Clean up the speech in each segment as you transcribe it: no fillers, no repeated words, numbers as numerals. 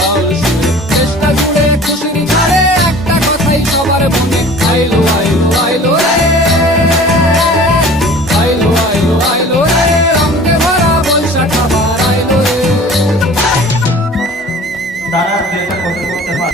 বাউল সুরে চেষ্টা জুড়ে খুশির ঝড়ে একটা কথাই সবার মনে আইলো আইলো আইলো রে আইলো আইলো আইলো রে রঙে ভরা বৈশাখ আবার আইলো রে দাঁড়া যেটা কথা করতে পার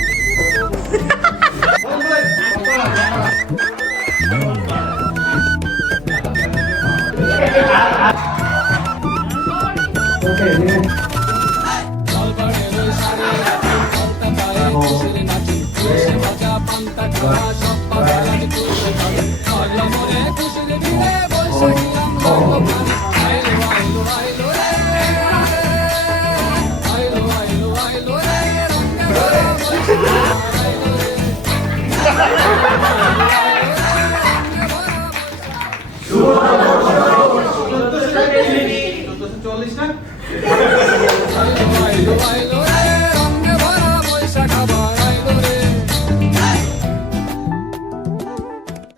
I